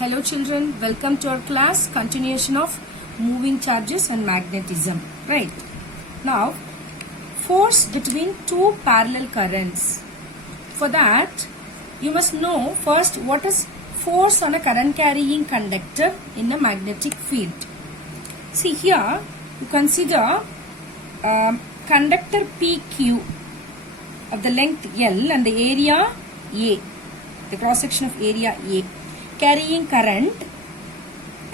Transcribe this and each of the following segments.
Hello children, welcome to our class, continuation of moving charges and magnetism. Right. Now, force between two parallel currents. For that, you must know first what is force on a current carrying conductor in a magnetic field. See here, you consider conductor PQ of the length L and the area A, the cross section of area A, carrying current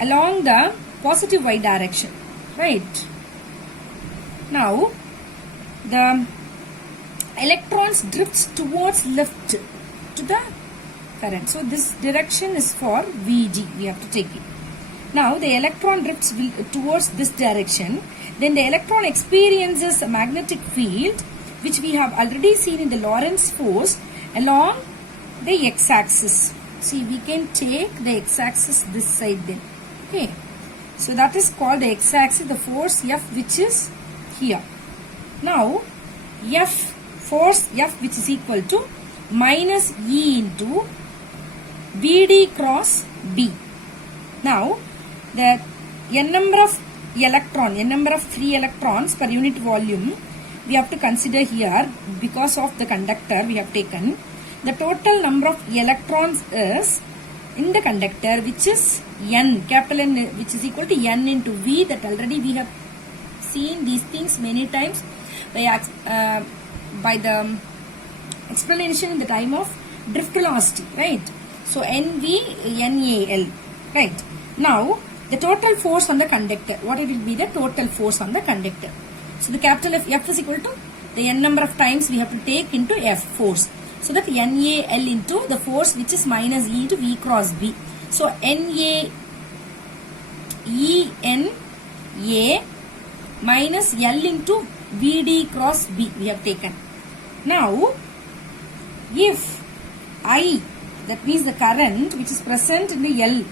along the positive y direction, right? Now, the electrons drifts towards left to the current. So, this direction is for Vd, we have to take it. Now, the electron drifts towards this direction. Then the electron experiences a magnetic field which we have already seen in the Lorentz force along the x-axis. See, we can take the x-axis this side then. Okay. So, that is called the x-axis, the force F which is here. Now, force F which is equal to minus E into Vd cross B. Now, the n number of free electrons per unit volume we have to consider here because of the conductor we have taken. The total number of electrons is in the conductor which is N, capital N, which is equal to N into V, that already we have seen these things many times by the explanation in the time of drift velocity, right? So, NV, NAL, right? Now, the total force on the conductor, what it will be the total force on the conductor? So, the capital F is equal to the N number of times we have to take into F force. So, that NAL into the force which is minus E into V cross B. So, NA minus L into Vd cross B we have taken. Now, if I, that means the current which is present in the L,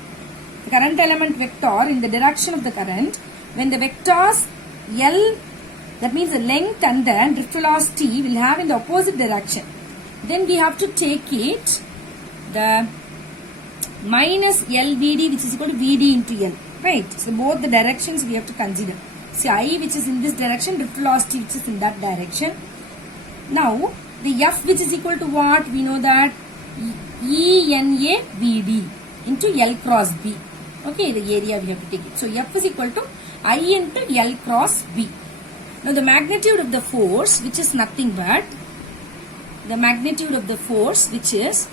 the current element vector in the direction of the current, when the vectors L, that means the length and the drift velocity will have in the opposite direction, then we have to take it the minus LVD which is equal to Vd into L, right? So, both the directions we have to consider. See, I which is in this direction, drift velocity which is in that direction. Now, the F which is equal to what? We know that ENA Vd into L cross B. Okay, the area we have to take it. So, F is equal to I into L cross B. Now, the magnitude of the force which is nothing but the magnitude of the force which is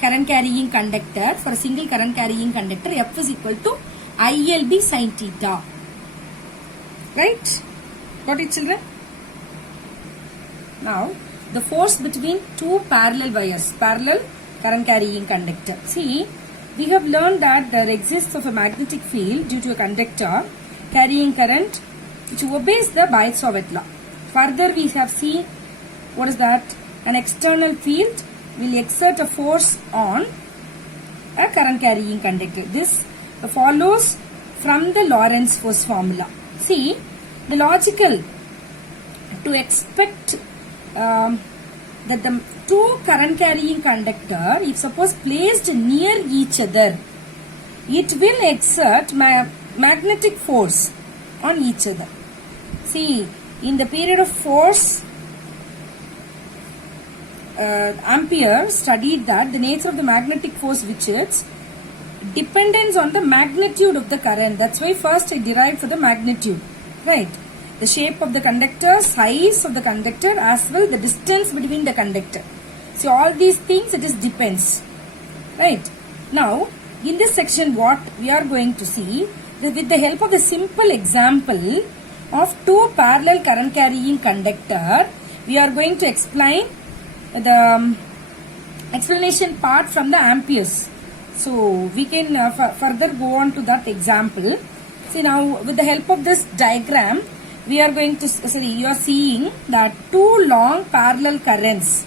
current carrying conductor, for a single current carrying conductor, F is equal to ILB sin theta. Right? Got it, children? Now, the force between two parallel wires, parallel current carrying conductor. See, we have learned that there exists of a magnetic field due to a conductor carrying current which obeys the Biot-Savart law. Further, we have seen what is that? An external field will exert a force on a current carrying conductor. This follows from the Lorentz force formula. See, the logical to expect that the two current carrying conductor, if suppose placed near each other, it will exert magnetic force on each other. See, in the period of force, Ampere studied that the nature of the magnetic force which is dependence on the magnitude of the current. That's why first I derived for the magnitude, right? The shape of the conductor, size of the conductor, as well the distance between the conductor. So, all these things it is depends, right? Now, in this section what we are going to see, with the help of the simple example of two parallel current carrying conductor, we are going to explain the explanation part from the amperes. So, we can further go on to that example. See, now with the help of this diagram, we are going to, you are seeing that two long parallel currents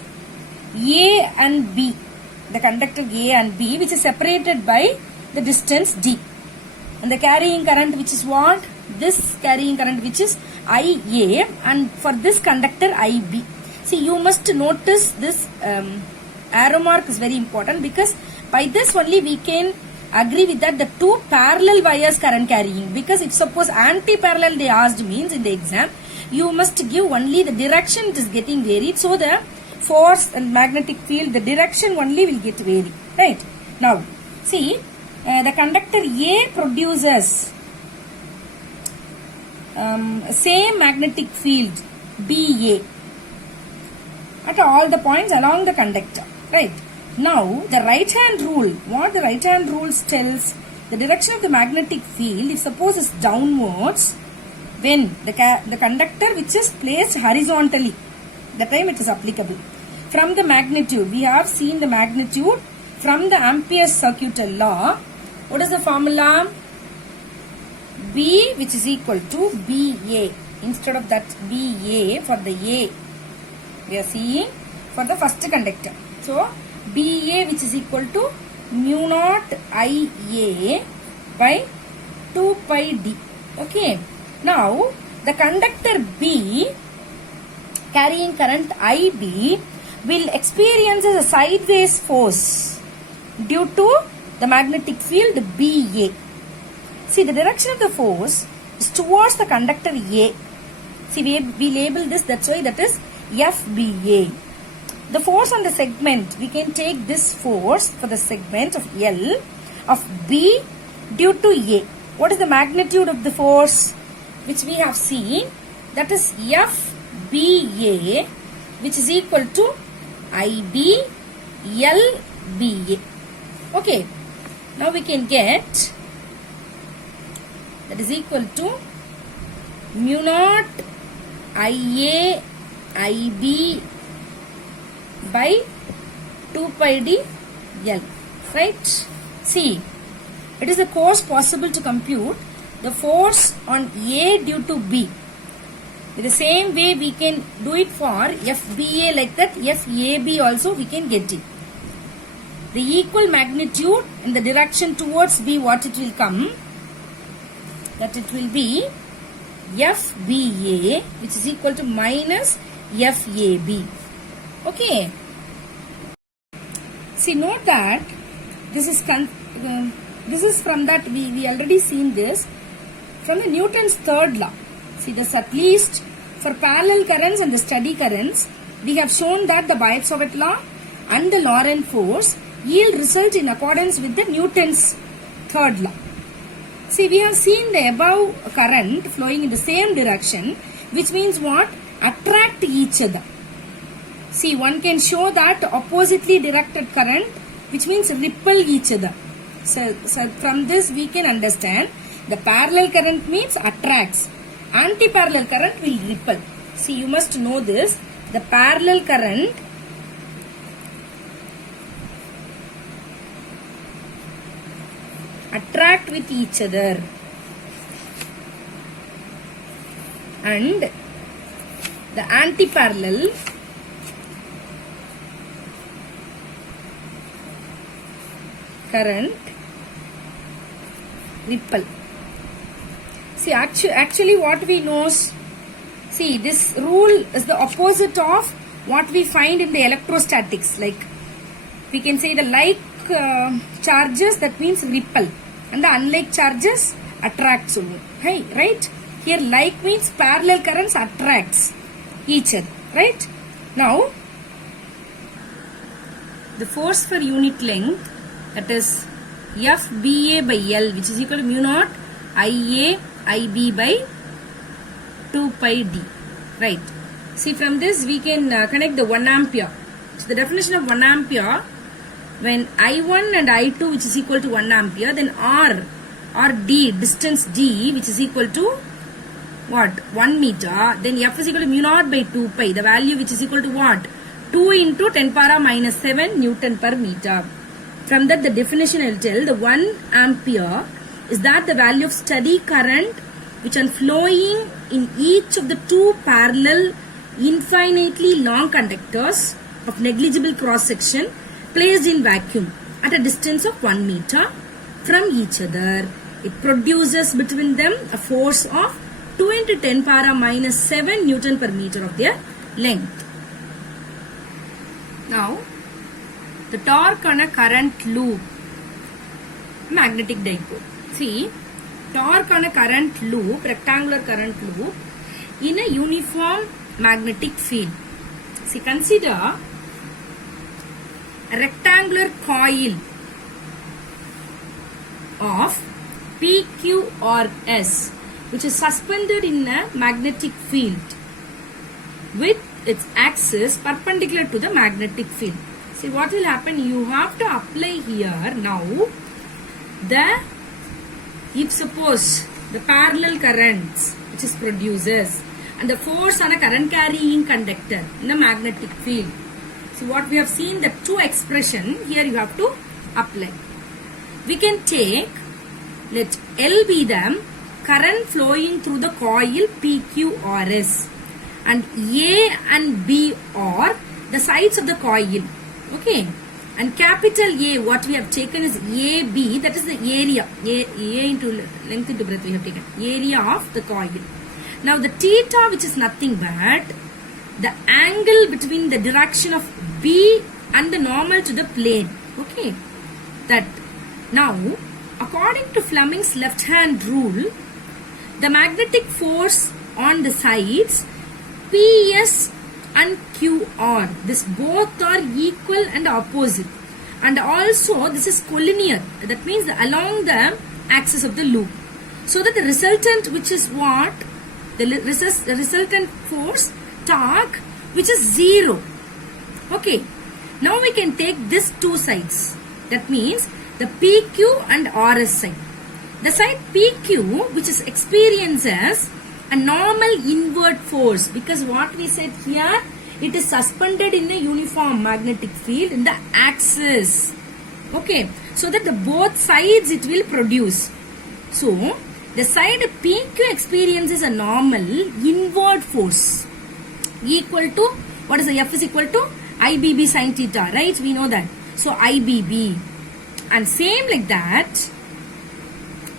A and B, the conductor A and B, which is separated by the distance D. And the carrying current which is what? This carrying current which is IA, and for this conductor IB. See, you must notice this arrow mark is very important because By this only we can agree with that the two parallel wires current carrying, because if suppose anti-parallel they asked means in the exam, you must give only the direction it is getting varied, so the force and magnetic field, the direction only will get varied, right? Now, see, the conductor A produces same magnetic field BA at all the points along the conductor, right? Now, the right hand rule, what the right hand rule tells, the direction of the magnetic field, if suppose is downwards, when the conductor which is placed horizontally, that time it is applicable. From the magnitude, we have seen the magnitude from the Ampere's circuital law. What is the formula? B which is equal to BA. Instead of that BA, for the A, we are seeing for the first conductor. So, BA which is equal to mu naught IA by 2 pi D. Okay. Now, the conductor B carrying current IB will experience a sideways force due to the magnetic field BA. See, the direction of the force is towards the conductor A. See, we label this, that's why that is FBA. The force on the segment, we can take this force for the segment of L of B due to A. What is the magnitude of the force which we have seen? That is FBA, which is equal to IB LBA. Okay. Now we can get that is equal to mu naught IA IB by 2 pi D L, right? See, it is a course possible to compute the force on A due to B. In the same way we can do it for FBA like that, FAB also we can get it. The equal magnitude in the direction towards B, what it will come, that it will be FBA which is equal to minus FAB. Okay. See, note that this is from that we already seen this from the Newton's third law. See, this at least for parallel currents and the steady currents, we have shown that the Biot-Savart law and the Lorentz force yield result in accordance with the Newton's third law. See, we have seen the above current flowing in the same direction, which means what? Attract each other. See, one can show that oppositely directed current, which means repel each other. So from this we can understand the parallel current means attracts. Anti-parallel current will repel. See, you must know this. The parallel current attract with each other, and the anti-parallel current repel. See, actually what we know, see, this rule is the opposite of what we find in the electrostatics. Like, we can say the like charges, that means repel, and the unlike charges attracts only. Hey, right? Here like means parallel currents attracts each other, right? Now, the force per unit length, that is FBA by L, which is equal to mu naught IA IB by 2 pi D, right? See, from this we can connect the 1 ampere. So the definition of 1 ampere, when I1 and I2 which is equal to 1 ampere, then R or D, distance D, which is equal to what? 1 meter, then F is equal to mu naught by 2 pi, the value which is equal to what? 2 into 10 power minus 7 Newton per meter. From that the definition will tell the 1 ampere is that the value of steady current which are flowing in each of the two parallel infinitely long conductors of negligible cross section placed in vacuum at a distance of 1 meter from each other. It produces between them a force of 2 into 10 power minus 7 Newton per meter of their length. Now, the torque on a current loop, magnetic dipole. See, torque on a current loop, rectangular current loop, in a uniform magnetic field. See, consider a rectangular coil of PQRS, which is suspended in a magnetic field with its axis perpendicular to the magnetic field. See, what will happen? You have to apply here now if suppose the parallel currents which is produces and the force on a current carrying conductor in a magnetic field. See, what we have seen, the two expression here you have to apply. We can take, let L be the current flowing through the coil PQRS, and A and B are the sides of the coil. Okay, and capital A, what we have taken is AB, that is the area. A into length into breadth we have taken. Area of the coil. Now the theta, which is nothing but the angle between the direction of B and the normal to the plane. Okay, that now according to Fleming's left hand rule, the magnetic force on the sides PS and QR, this both are equal and opposite, and also this is collinear, that means along the axis of the loop, so that the resultant, which is what, the resultant force torque, which is 0. Okay, now we can take these two sides, that means the PQ and RS side. The side PQ, which is experiences a normal inward force, because what we said here, it is suspended in a uniform magnetic field in the axis. Okay, so that the both sides it will produce. So the side PQ experiences a normal inward force equal to, what is the F is equal to IBB sin theta, right? We know that. So IBB, and same like that,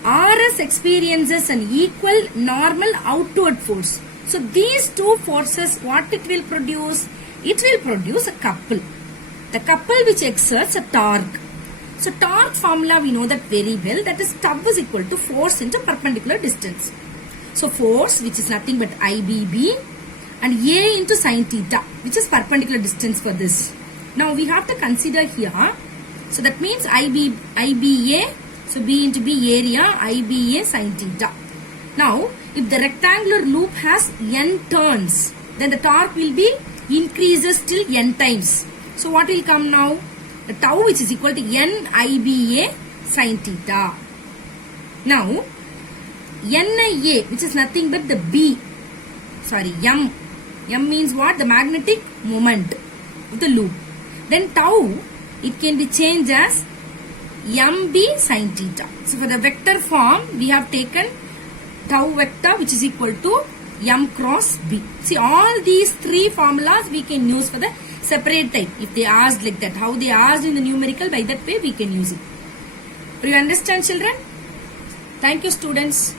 RS experiences an equal normal outward force. So these two forces, what it will produce? It will produce a couple. The couple which exerts a torque. So torque formula we know that very well, that is tau is equal to force into perpendicular distance. So force, which is nothing but IBB, and A into sin theta, which is perpendicular distance for this. Now we have to consider here, so that means IBA, so B into B area, IBA sin theta. Now, if the rectangular loop has n turns, then the torque will be increases till n times. So what will come now? The tau, which is equal to n IBA sin theta. Now, NIA, which is nothing but the M. M means what? The magnetic moment of the loop. Then tau, it can be changed as MB sin theta. So for the vector form, we have taken tau vector, which is equal to M cross B. See, all these three formulas we can use for the separate type. If they asked like that, how they asked in the numerical, by that way we can use it. Do you understand, children? Thank you, students.